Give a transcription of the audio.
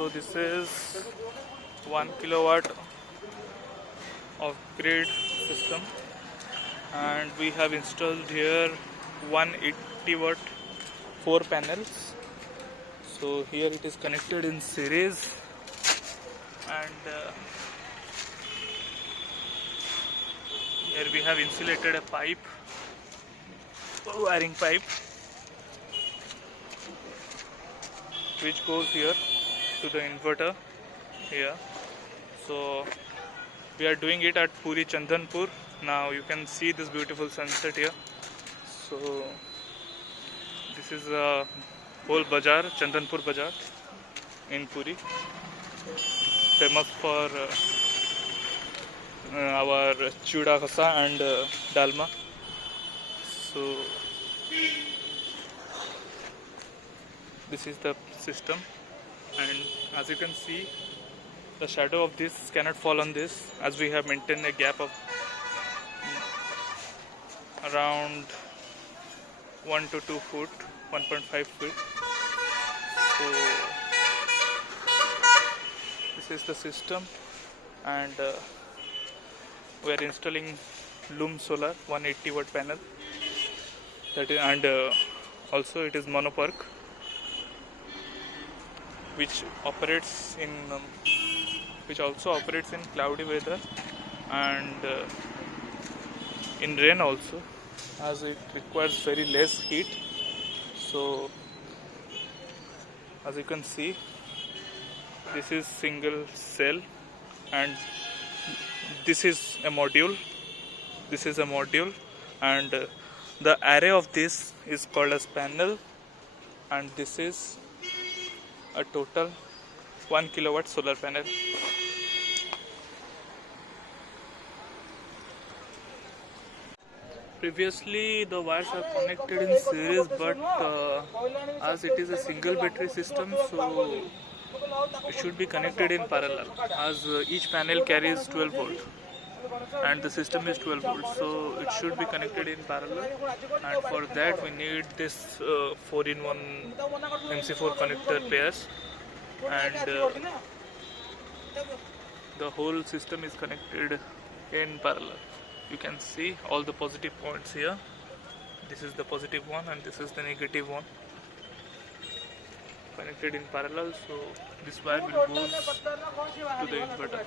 So this is 1 kilowatt of grid system, and we have installed here 180 watt 4 panels. So here it is connected in series, and here we have insulated a pipe, wiring pipe, which goes here to the inverter here. So we are doing it at Puri, Chandanpur. Now you can see this beautiful sunset here. So this is a whole bazaar, Chandanpur bazaar in Puri, famous for our chuda khasa and dalma. So this is the system, and as you can see, the shadow of this cannot fall on this, as we have maintained a gap of around 1 to 2 foot, 1.5 feet. So this is the system, and we are installing Loom Solar 180 watt panel. That is, and also it is monopark, which operates in which also operates in cloudy weather and in rain also, as it requires very less heat. So as you can see, this is single cell, and this is a module, and the array of this is called as panel, and this is a total 1 kilowatt solar panel. Previously the wires are connected in series, but as it is a single battery system, so it should be connected in parallel, as each panel carries 12 volt and the system is 12 volts, so it should be connected in parallel, and for that we need this 4-in-1 MC4 connector pairs, and the whole system is connected in parallel. You can see all the positive points here. This is the positive one and this is the negative one, connected in parallel. So this wire will go to the inverter.